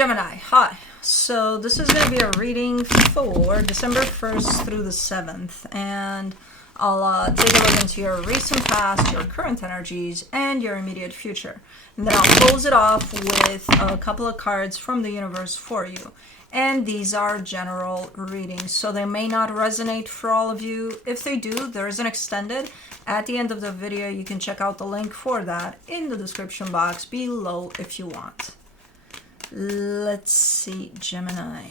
Gemini, hi. So this is going to be a reading for December 1st through the 7th, and I'll take a look into your recent past, your current energies, and your immediate future. And then I'll close it off with a couple of cards from the universe for you. And these are general readings, so they may not resonate for all of you. If they do, there is an extended. At the end of the video, you can check out the link for that in the description box below if you want. Let's see, Gemini.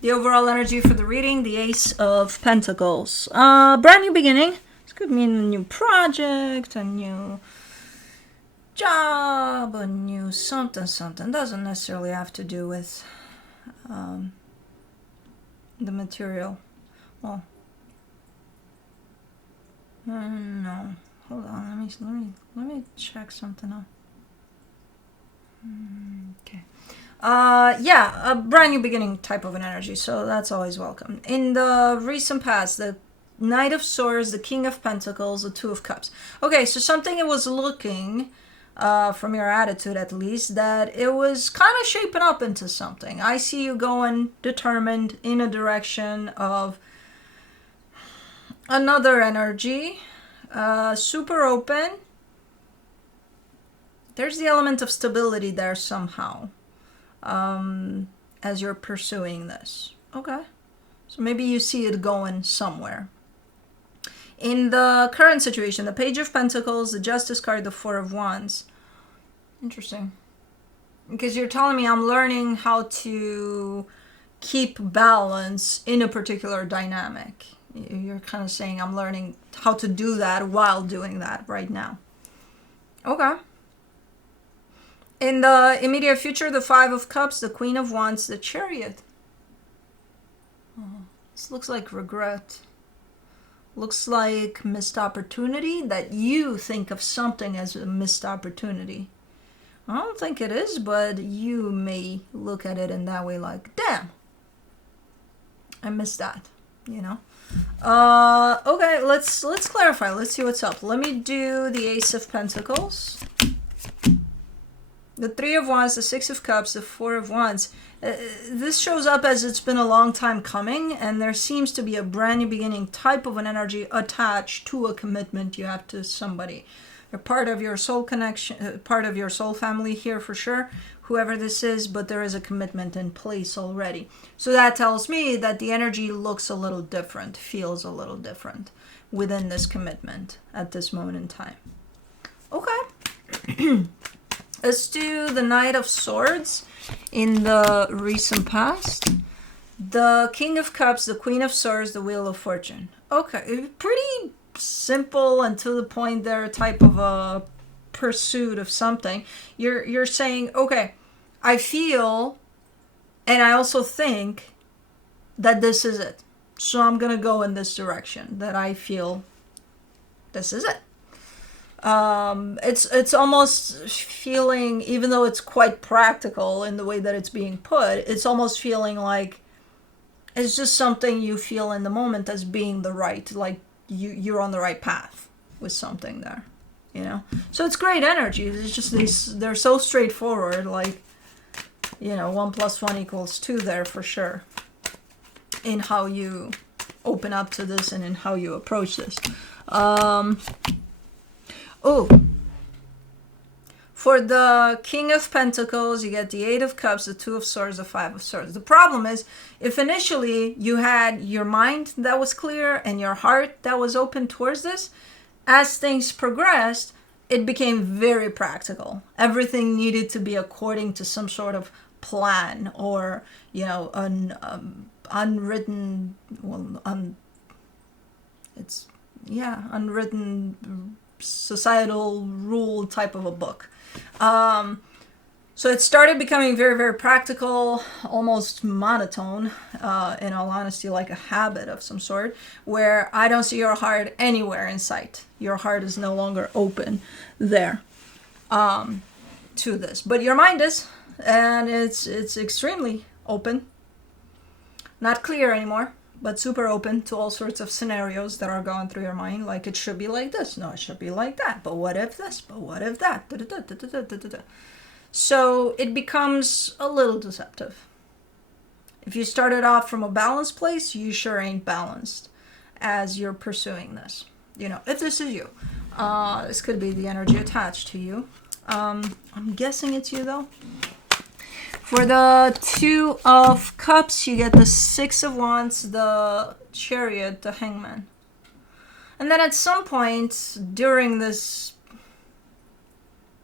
The overall energy for the reading, the Ace of Pentacles. Brand new beginning. This could mean a new project, a new job, a new something. Doesn't necessarily have to do with the material. Well, no. Hold on. Let me check something out. Okay. Yeah, a brand new beginning type of an energy, so that's always welcome. In the recent past, the Knight of Swords, the King of Pentacles, the Two of Cups. Okay, so something it was looking, from your attitude at least, that it was kind of shaping up into something. I see you going determined in a direction of another energy, super open. There's the element of stability there somehow, as you're pursuing this. Okay, so maybe you see it going somewhere. In the current situation, the Page of Pentacles, the Justice card, the Four of Wands. Interesting. Because you're telling me I'm learning how to keep balance in a particular dynamic. You're kind of saying I'm learning how to do that while doing that right now. Okay. In the immediate future, the Five of Cups, the Queen of Wands, the Chariot. Oh, this looks like regret. Looks like missed opportunity, that you think of something as a missed opportunity. I don't think it is, but you may look at it in that way, like, damn, I missed that, you know? Okay, let's clarify. Let's see what's up. Let me do the Ace of Pentacles, the Three of Wands, the Six of Cups, the Four of Wands. This shows up as it's been a long time coming, and there seems to be a brand new beginning type of an energy attached to a commitment you have to somebody. They're part of your soul connection, part of your soul family here for sure, whoever this is, but there is a commitment in place already. So that tells me that the energy looks a little different, feels a little different within this commitment at this moment in time. Okay. Let's do the Knight of Swords in the recent past. The King of Cups, the Queen of Swords, the Wheel of Fortune. Okay, pretty simple and to the point there type of a pursuit of something. You're saying, okay, I feel and I also think that this is it. So I'm going to go in this direction, that I feel this is it. It's almost feeling, even though it's quite practical in the way that it's being put, it's almost feeling like it's just something you feel in the moment as being the right, like you're on the right path with something there, you know? So it's great energy. It's just they're so straightforward, like, you know, 1 + 1 = 2 there for sure, in how you open up to this and in how you approach this. Oh, for the King of Pentacles, you get the Eight of Cups, the Two of Swords, the Five of Swords. The problem is, if initially you had your mind that was clear and your heart that was open towards this, as things progressed, it became very practical. Everything needed to be according to some sort of plan, or, you know, an unwritten, unwritten societal rule type of a book. So it started becoming very, very practical, almost monotone, in all honesty, like a habit of some sort, where I don't see your heart anywhere in sight. Your heart is no longer open there, to this. But your mind is, and it's extremely open. Not clear anymore, but super open to all sorts of scenarios that are going through your mind. Like, it should be like this. No, it should be like that. But what if this? But what if that? Da, da, da, da, da, da, da, da. So it becomes a little deceptive. If you started off from a balanced place, you sure ain't balanced as you're pursuing this. You know, if this is you. This could be the energy attached to you. I'm guessing it's you, though. For the Two of Cups, you get the Six of Wands, the Chariot, the Hangman. And then at some point during this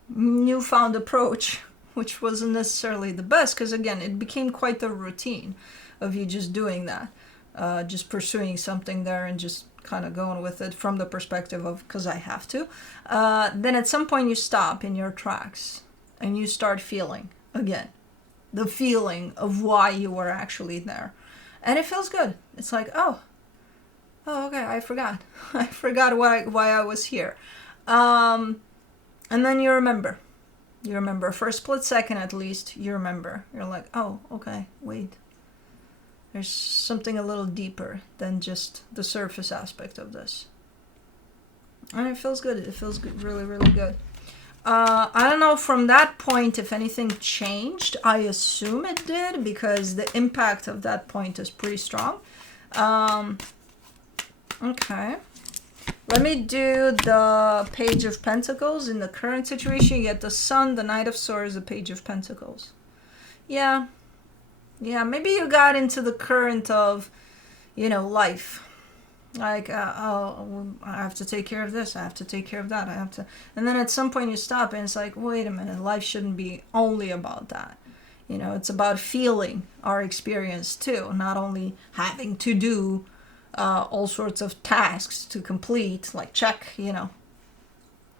newfound approach, which wasn't necessarily the best, because again, it became quite the routine of you just doing that, just pursuing something there and just kind of going with it from the perspective of, because I have to. Then at some point you stop in your tracks and you start feeling again the feeling of why you were actually there, and it feels good. It's like, oh okay, I forgot I forgot why I was here. And then you remember for a split second at least. You remember, you're like, oh, okay, wait, there's something a little deeper than just the surface aspect of this. And it feels good. It feels good, really, really good. I don't know from that point if anything changed. I assume it did, because the impact of that point is pretty strong. Okay. Let me do the Page of Pentacles. In the current situation, you get the Sun, the Knight of Swords, the Page of Pentacles. Yeah, maybe you got into the current of, life. Like, oh, I have to take care of this, I have to take care of that, I have to... And then at some point you stop and it's like, wait a minute, life shouldn't be only about that. It's about feeling our experience too, not only having to do all sorts of tasks to complete, like check,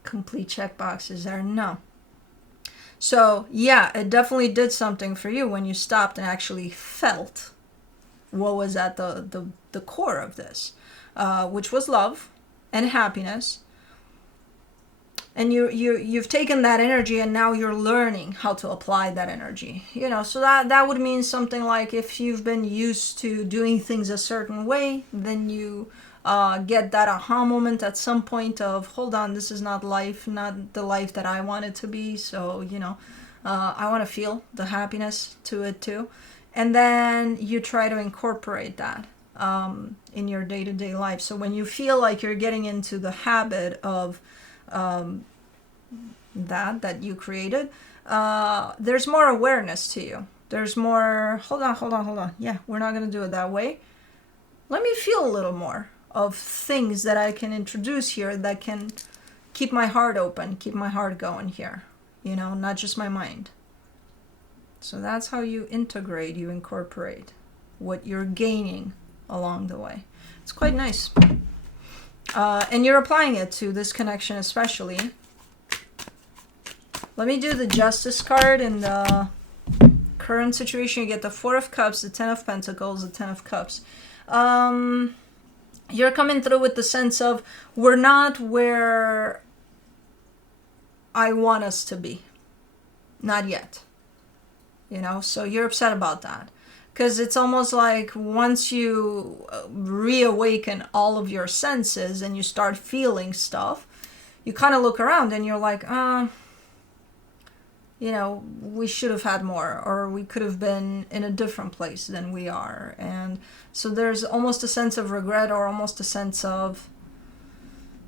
complete check boxes there. No. So, yeah, it definitely did something for you when you stopped and actually felt what was at the core of this. Which was love and happiness, and you've taken that energy and now you're learning how to apply that energy. So that would mean something like, if you've been used to doing things a certain way, then you get that aha moment at some point of, hold on, this is not the life that I want it to be. So I want to feel the happiness to it too, and then you try to incorporate that in your day-to-day life. So when you feel like you're getting into the habit of that you created, there's more awareness to you. There's more, hold on. Yeah, we're not going to do it that way. Let me feel a little more of things that I can introduce here that can keep my heart open, keep my heart going here, not just my mind. So that's how you integrate, you incorporate what you're gaining along the way. It's quite nice. And you're applying it to this connection especially. Let me do the Justice card. In the current situation, you get the Four of Cups, the Ten of Pentacles, the Ten of Cups. You're coming through with the sense of, we're not where I want us to be. Not yet. So you're upset about that. Because it's almost like once you reawaken all of your senses and you start feeling stuff, you kind of look around and you're like, we should have had more, or we could have been in a different place than we are. And so there's almost a sense of regret, or almost a sense of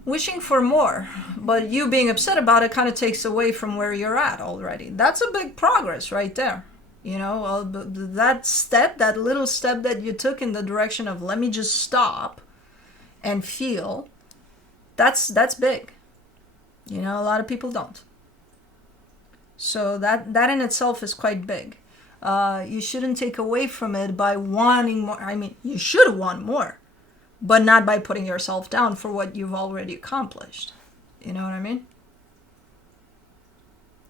wishing for more. But you being upset about it kind of takes away from where you're at already. That's a big progress right there. That little step that you took in the direction of, let me just stop and feel, that's big. A lot of people don't. So that in itself is quite big. You shouldn't take away from it by wanting more. I mean, you should want more, but not by putting yourself down for what you've already accomplished. You know what I mean?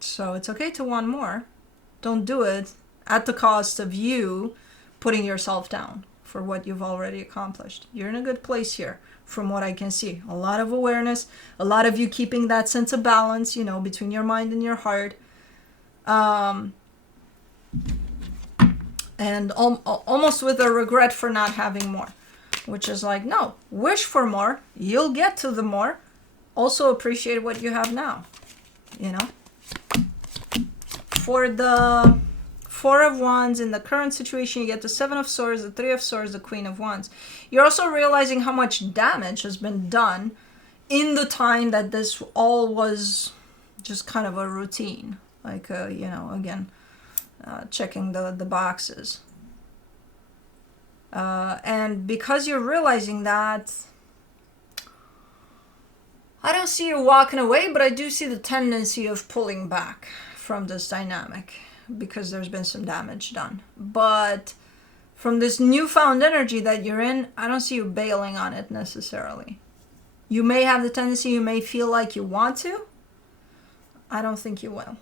So it's okay to want more. Don't do it at the cost of you putting yourself down for what you've already accomplished. You're in a good place here, from what I can see. A lot of awareness, a lot of you keeping that sense of balance, between your mind and your heart. And almost with a regret for not having more. which is like, no, wish for more, you'll get to the more. Also appreciate what you have now, you know. For the Four of Wands, in the current situation, you get the Seven of Swords, the Three of Swords, the Queen of Wands. You're also realizing how much damage has been done in the time that this all was just kind of a routine. Like, you know, again, checking the boxes. And because you're realizing that, I don't see you walking away, but I do see the tendency of pulling back from this dynamic because there's been some damage done. But from this newfound energy that you're in, I don't see you bailing on it necessarily. You may have the tendency, you may feel like you want to. I don't think you will.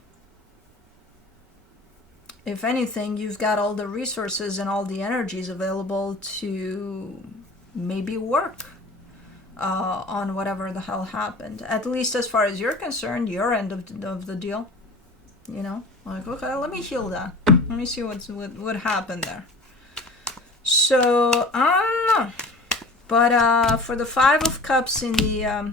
If anything, you've got all the resources and all the energies available to maybe work on whatever the hell happened. At least as far as you're concerned, your end of the deal. You know, like, okay, let me heal that. Let me see what happened there. So, I don't know. But for the Five of Cups in the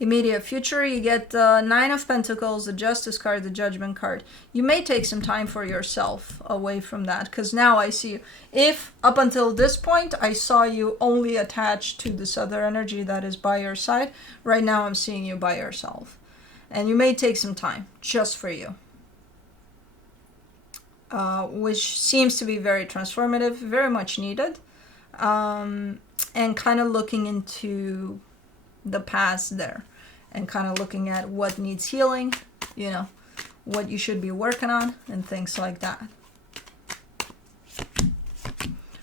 immediate future, you get the Nine of Pentacles, the Justice card, the Judgment card. You may take some time for yourself away from that, because now I see you. If up until this point I saw you only attached to this other energy that is by your side, right now I'm seeing you by yourself. And you may take some time just for you. Which seems to be very transformative, very much needed. And kind of looking into the past there. And kind of looking at what needs healing, you know, what you should be working on, and things like that.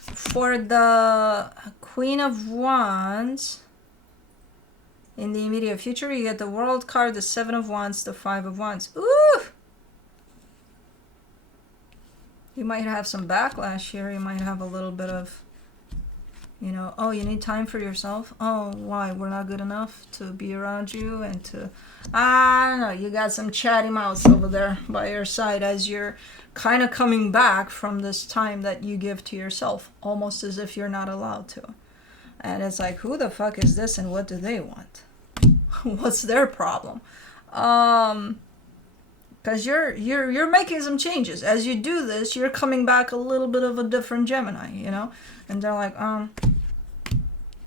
For the Queen of Wands, in the immediate future, you get the World card, the Seven of Wands, the Five of Wands. Ooh! You might have some backlash here. You might have a little bit of, you know, oh, you need time for yourself? Oh, why? We're not good enough to be around you and to... I don't know. You got some chatty mouths over there by your side as you're kind of coming back from this time that you give to yourself. Almost as if you're not allowed to. And it's like, who the fuck is this and what do they want? What's their problem? Because you're making some changes. As you do this, you're coming back a little bit of a different Gemini, you know? And they're like,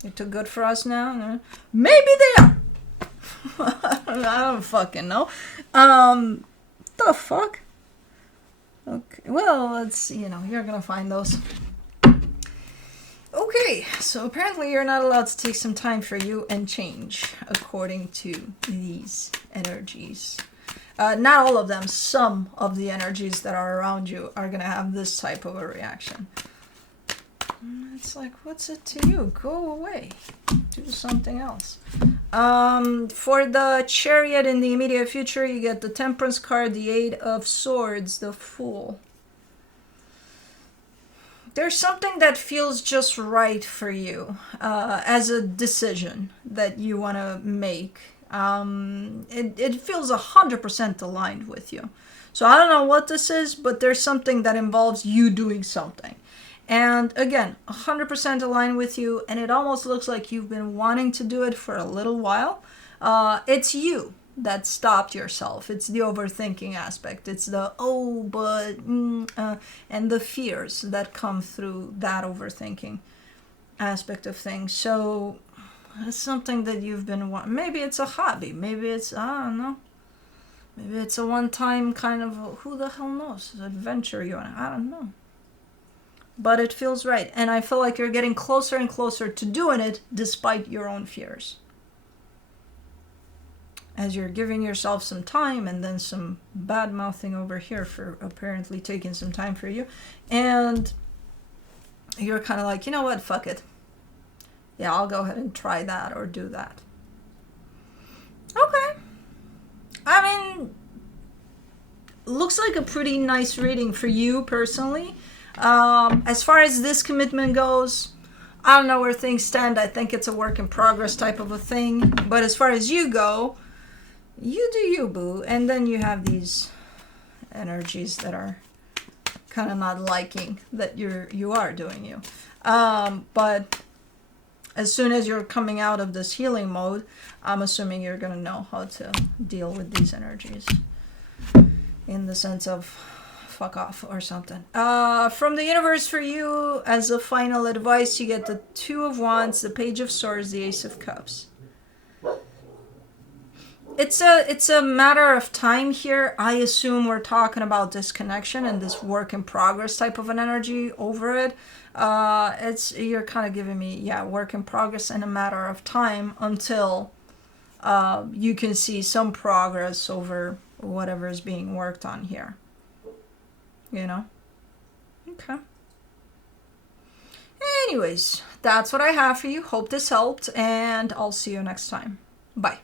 you're too good for us now? Maybe they are. I don't fucking know. The fuck? Okay, well, let's, you know, you're gonna find those. Okay, so apparently you're not allowed to take some time for you and change according to these energies. Not all of them, some of the energies that are around you are going to have this type of a reaction. It's like, what's it to you? Go away. Do something else. For the Chariot in the immediate future, you get the Temperance card, the Eight of Swords, the Fool. There's something that feels just right for you as a decision that you want to make. It feels 100% aligned with you. So I don't know what this is, but there's something that involves you doing something. And again, 100% aligned with you, and it almost looks like you've been wanting to do it for a little while. It's you that stopped yourself. It's the overthinking aspect. It's the, oh, but, and the fears that come through that overthinking aspect of things. So it's something that you've been wanting. Maybe it's a hobby. Maybe it's, I don't know. Maybe it's a one-time kind of, who the hell knows, adventure you want. I don't know. But it feels right. And I feel like you're getting closer and closer to doing it despite your own fears. As you're giving yourself some time and then some bad mouthing over here for apparently taking some time for you. And you're kind of like, you know what, fuck it. Yeah, I'll go ahead and try that or do that. Okay. I mean, looks like a pretty nice reading for you personally. As far as this commitment goes, I don't know where things stand. I think it's a work in progress type of a thing. But as far as you go, you do you, boo. And then you have these energies that are kind of not liking that you are doing you. But as soon as you're coming out of this healing mode, I'm assuming you're going to know how to deal with these energies. In the sense of fuck off or something. From the universe for you, as a final advice, you get the Two of Wands, the Page of Swords, the Ace of Cups. It's a matter of time here. I assume we're talking about disconnection and this work in progress type of an energy over it. You're kind of giving me, work in progress and a matter of time until you can see some progress over whatever is being worked on here. You know? Okay. Anyways, that's what I have for you. Hope this helped, and I'll see you next time. Bye.